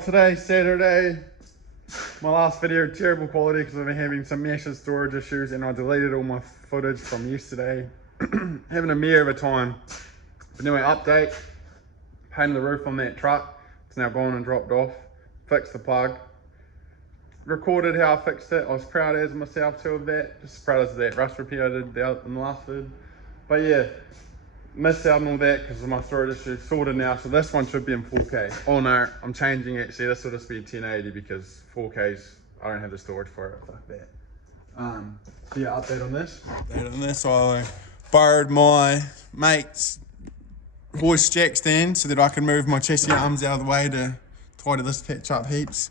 vlog today, Saturday. My last video, terrible quality because I've been having some massive storage issues and I deleted all my footage from yesterday. Having a mare of a time. But anyway, update. Painted the roof on that truck. It's now gone and dropped off. Fixed the plug. Recorded how I fixed it. I was proud as myself too of that. Just as proud as that rust repair I did in the last vid. But yeah, missed out on all that because of my storage issues. Sorted now, so this one should be in 4K. Oh no, I'm changing it. See, this will just be 1080 because 4K's, I don't have the storage for it. Fuck that. So yeah, update on this. I borrowed my mate's hoist jack stand so that I can move my chassis arms out of the way to tidy this patch up heaps.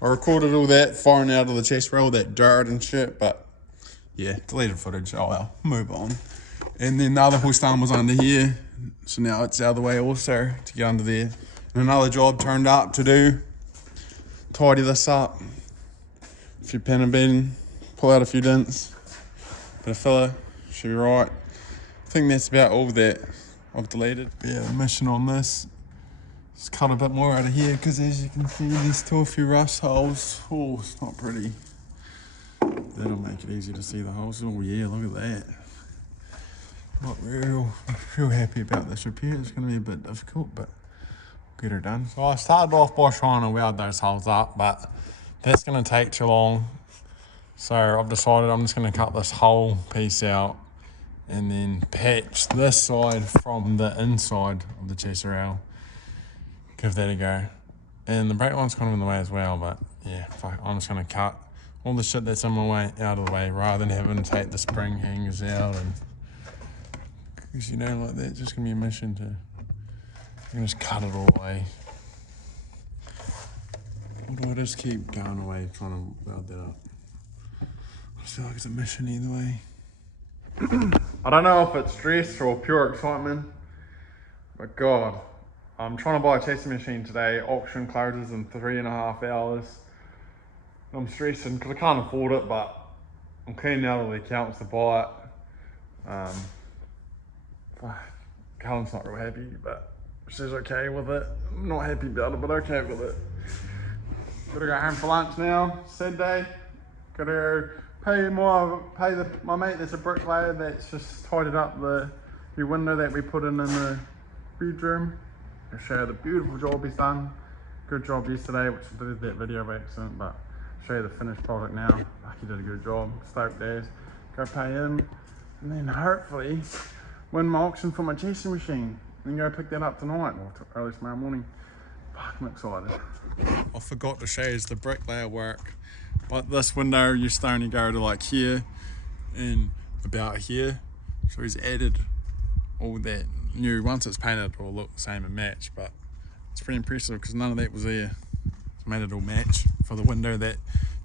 I recorded all that, firing out of the chest rail, that dirt and shit, but yeah, deleted footage. Oh well, move on. And then the other hoist arm was under here, so now it's out of the way also to get under there. And another job turned up to do, tidy this up. A few pen and bedding, pull out a few dents, bit of filler, should be right. I think that's about all that I've deleted. But yeah, the mission on this. Just cut a bit more out of here because as you can see there's still a few rust holes. Oh, it's not pretty. That'll make it easy to see the holes. Oh yeah, look at that. Not real happy about this repair. It's going to be a bit difficult, but we'll get her done. So I started off by trying to weld those holes up, but that's going to take too long. So I've decided I'm just going to cut this whole piece out and then patch this side from the inside of the chassis rail. Give that a go. And the brake line's kind of in the way as well, but yeah, fuck, I'm just gonna cut all the shit that's in my way out of the way rather than having to take the spring hangers out. And because you know, like that's just gonna be a mission to, you can just cut it all away. Or do I just keep going away trying to weld that up? I just feel like it's a mission either way. I don't know if it's stress or pure excitement, but God. I'm trying to buy a chassis machine today. Auction closes in 3.5 hours. I'm stressing because I can't afford it, but I'm cleaning out all the accounts to buy it. Colin's not real happy, but she's okay with it. I'm not happy about it, but okay with it. Gotta go home for lunch now. Saturday. Gotta go pay my mate that's a bricklayer that's just tidied up the new window that we put in the bedroom. I'll show you the beautiful job he's done. Good job yesterday, which I did that video by accident, but I'll show you the finished product now. Like he did a good job, stoked as. Go pay him, and then hopefully win my auction for my chassis machine. And go pick that up tonight, or early tomorrow morning. Fuck, I'm excited. I forgot to show you the bricklayer work, but this window used to only go to like here and about here. So he's added all that new. Once it's painted it'll look the same and match, but it's pretty impressive because none of that was there. It's made it all match for the window that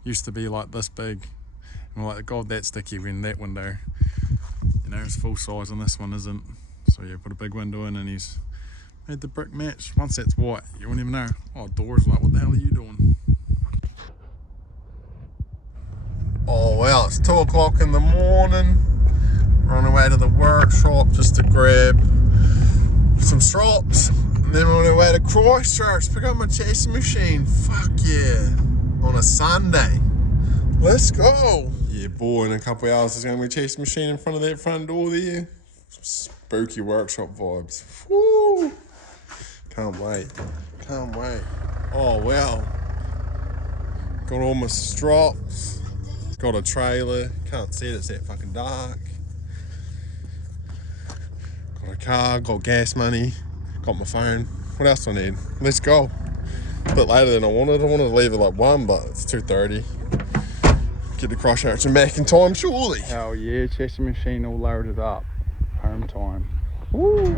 used to be like this big, and we're like, God, that's sticky when that window, you know, is full size and this one isn't. So yeah, put a big window in and he's made the brick match. Once that's white you won't even know. Oh, doors, like what the hell are you doing? Oh well, it's 2 o'clock in the morning. We're on our way to the workshop just to grab some strops, and then we're on our way to Christchurch, pick up my chassis machine. Fuck yeah, on a Sunday. Let's go. Yeah boy, in a couple of hours there's going to be a chassis machine in front of that front door there. Some spooky workshop vibes. Woo! Can't wait. Oh wow. Got all my strops. Got a trailer. Can't see it, it's that fucking dark. Got a car, got gas money, got my phone. What else do I need? Let's go. A bit later than I wanted. I wanted to leave at like 1, but it's 2:30. Get the Christchurch and back in time, surely. Hell yeah, chassis machine all loaded up. Home time. Woo!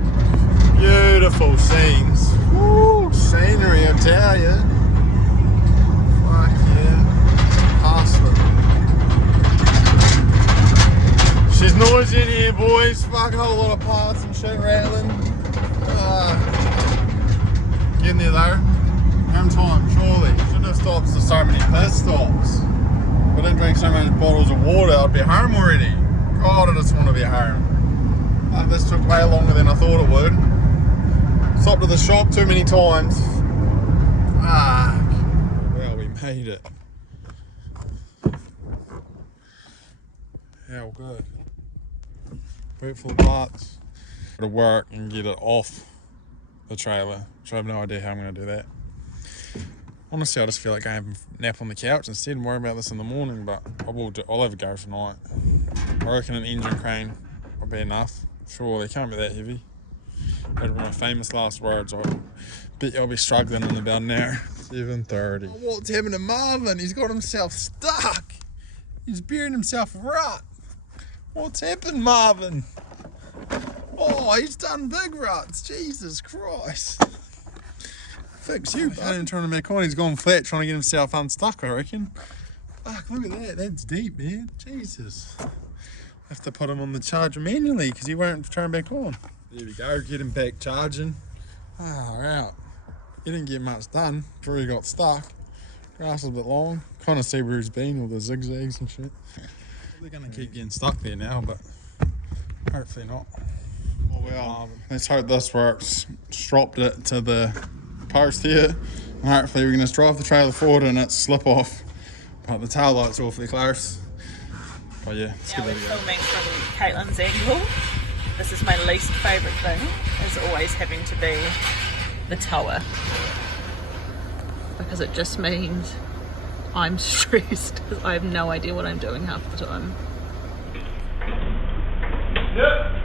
Beautiful scenes. Woo! Scenery, I tell ya. Fuck yeah. Hustling. She's noisy in here, boys. Fucking whole lot of parts and shit rattling. Getting there though. Home time, surely. Shouldn't have stopped to so many pit stops. If I didn't drink so many bottles of water, I'd be home already. God, I just want to be home. This took way longer than I thought it would. Stopped at the shop too many times. made it. How good. Beautiful parts. To work and get it off the trailer. So I have no idea how I'm going to do that. Honestly, I just feel like I have a nap on the couch instead and worry about this in the morning, but I'll have a go tonight. I reckon an engine crane will be enough. Sure, they can't be that heavy. That'll be my famous last words. I bet I'll be struggling in about an hour. 7:30. Oh, what's happened to Marvin? He's got himself stuck. He's burying himself a rut. What's happened, Marvin? Oh, he's done big ruts. Jesus Christ. Fix you, bud. I'm trying to make on. He's gone flat trying to get himself unstuck, I reckon. Fuck, look at that. That's deep, man. Jesus. I have to put him on the charger manually because he won't turn back on. There we go. Get him back charging. Ah, out. He didn't get much done before he got stuck. Grass is a bit long. Kind of see where he's been, all the zigzags and shit. They're going to keep getting stuck there now, but hopefully not. Oh well, let's hope this works. Stropped it to the post here, and hopefully we can just drive the trailer forward and it slip off. But the tail light's awfully close. But yeah, let's give it a go. Filming from Caitlin's angle. This is my least favourite thing, is always having to be the tower. Because it just means I'm stressed because I have no idea what I'm doing half the time. Yep.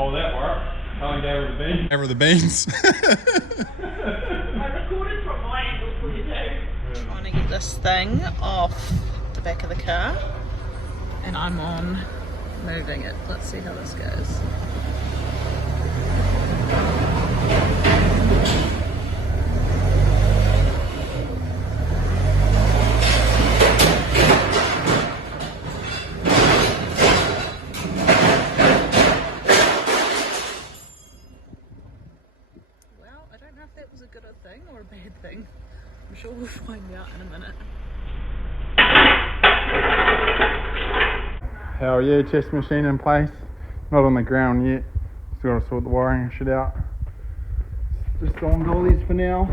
Oh, that worked. Helen gave her the beans. Gave her the beans. I recorded from my angle for you too. Trying to get this thing off the back of the car, and I'm on moving it. Let's see how this goes. That was a good thing or a bad thing. I'm sure we'll find out in a minute. Hell yeah, chest machine in place. Not on the ground yet. Still gotta sort the wiring and shit out. Just on dollies for now.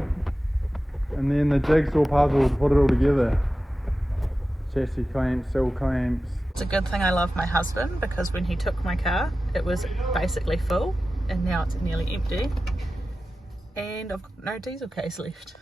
And then the jigsaw puzzle to put it all together. Chassis clamps, seal clamps. It's a good thing I love my husband, because when he took my car, it was basically full and now it's nearly empty. And I've got no diesel case left.